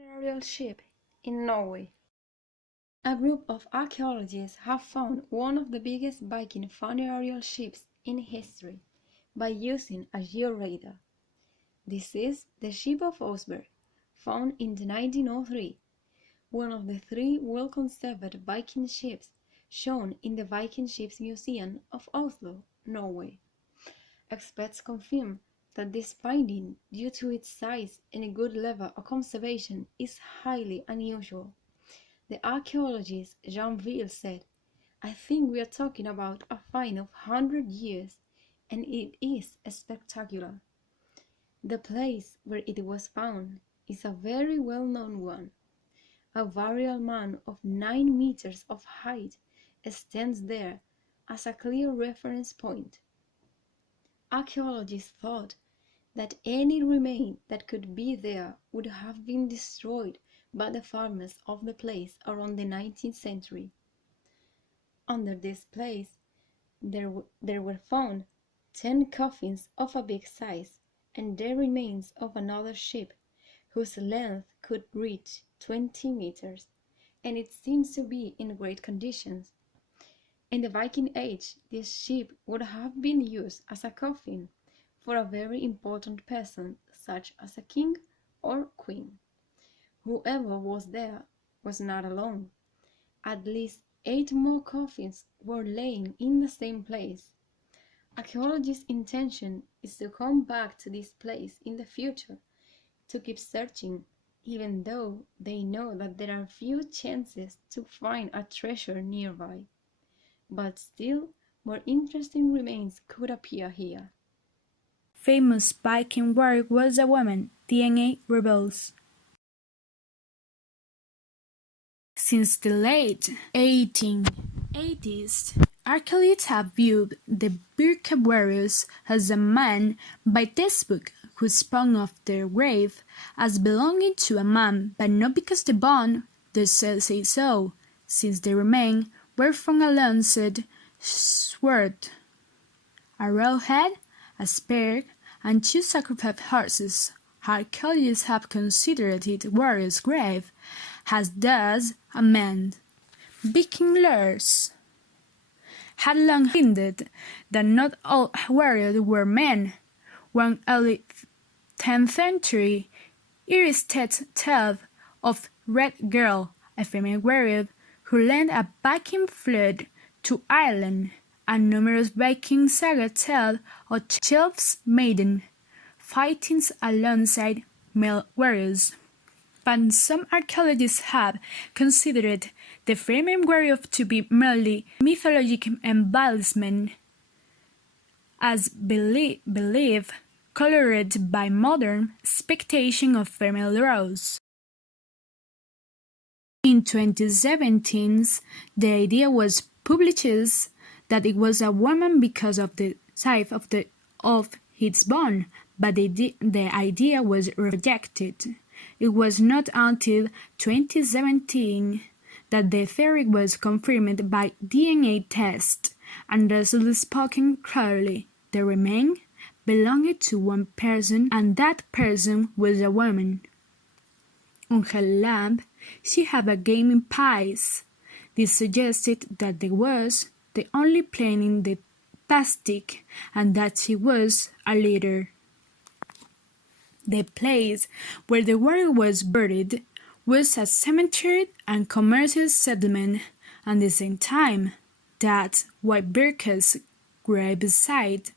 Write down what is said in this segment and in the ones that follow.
funereal ship in Norway. A group of archaeologists have found one of the biggest Viking funereal ships in history by using a georadar. This is the ship of Osberg, found in 1903, one of the three well-conserved Viking ships shown in the Viking Ships Museum of Oslo, Norway. Experts confirm that this finding, due to its size and a good level of conservation, is highly unusual. The archaeologist Jean Ville said, "I think we are talking about a find of 100 years, and it is spectacular." The place where it was found is a very well-known one. A burial mound of 9 meters of height stands there as a clear reference point. Archaeologists thought that any remain that could be there would have been destroyed by the farmers of the place around the 19th century. Under this place, there were found 10 coffins of a big size and the remains of another ship whose length could reach 20 meters, and it seems to be in great conditions. In the Viking Age, this ship would have been used as a coffin for a very important person, such as a king or queen. Whoever was there was not alone. At least 8 more coffins were laying in the same place. Archaeologists' intention is to come back to this place in the future to keep searching, even though they know that there are few chances to find a treasure nearby. But still, more interesting remains could appear here. Famous Viking warrior was a woman, DNA rebels. Since the late 1880s, archaeologists have viewed the Birka warriors as a man by this book who sprung off their grave as belonging to a man, but not because the bone does say so, since the remains were from a lanced sword, a arrowhead, a spear, and 2 sacrificed horses. Archaeologists have considered it warrior's grave, as thus a man. Viking lords had long hinted that not all warriors were men. One early 10th century Irish text tells of Red Girl, a female warrior who led a Viking fleet to Ireland, and numerous Viking sagas tell of Chilf's maiden fighting alongside male warriors. But some archaeologists have considered the female warrior to be merely mythological embellishment, as belief colored by modern expectation of female roles. In 2017, the idea was published that it was a woman because of the size of its bone, but the idea was rejected. It was not until 2017 that the theory was confirmed by DNA tests, and results spoken clearly. The remains belonged to one person, and that person was a woman. On her lap, she had a gaming piece. This suggested that there was the only plane in the plastic, and that she was a leader. The place where the warrior was buried was a cemetery and commercial settlement at the same time. That's why Birka's gravesite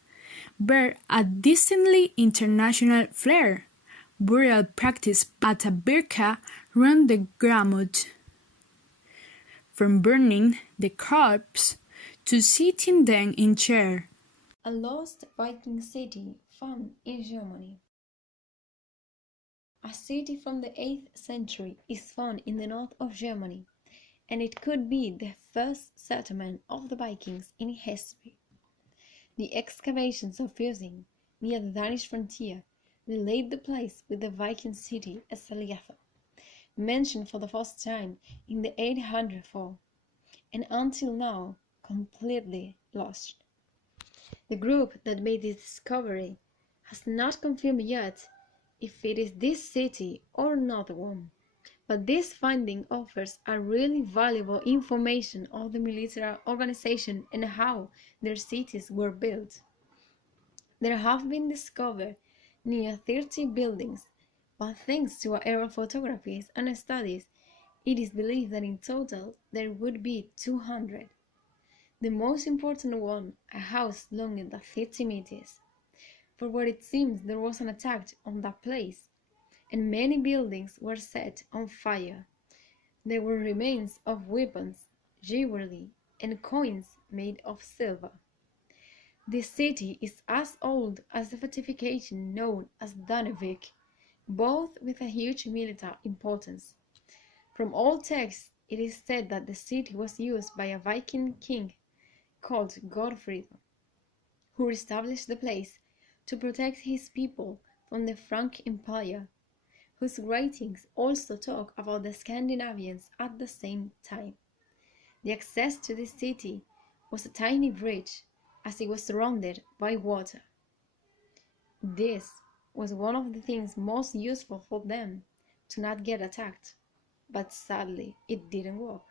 bear a distinctly international flair. Burial practice at a Birka run the gamut, from burning the corpse to sitting them in chair. A lost Viking city found in Germany. A city from the 8th century is found in the north of Germany, and it could be the first settlement of the Vikings in history. The excavations of Fusing, near the Danish frontier, relate the place with the Viking city Esaliatha, mentioned for the first time in the 804, and until now completely lost. The group that made this discovery has not confirmed yet if it is this city or another one. But this finding offers a really valuable information of the military organization and how their cities were built. There have been discovered near 30 buildings, but thanks to aerial photographies and studies, it is believed that in total there would be 200. The most important one, a house longer than 50 meters. For what it seems there was an attack on that place, and many buildings were set on fire. There were remains of weapons, jewelry, and coins made of silver. This city is as old as the fortification known as Danevik, both with a huge military importance. From old texts, it is said that the city was used by a Viking king called Godfrey, who established the place to protect his people from the Frank Empire, whose writings also talk about the Scandinavians at the same time. The access to this city was a tiny bridge, as it was surrounded by water. This was one of the things most useful for them to not get attacked, but sadly it didn't work.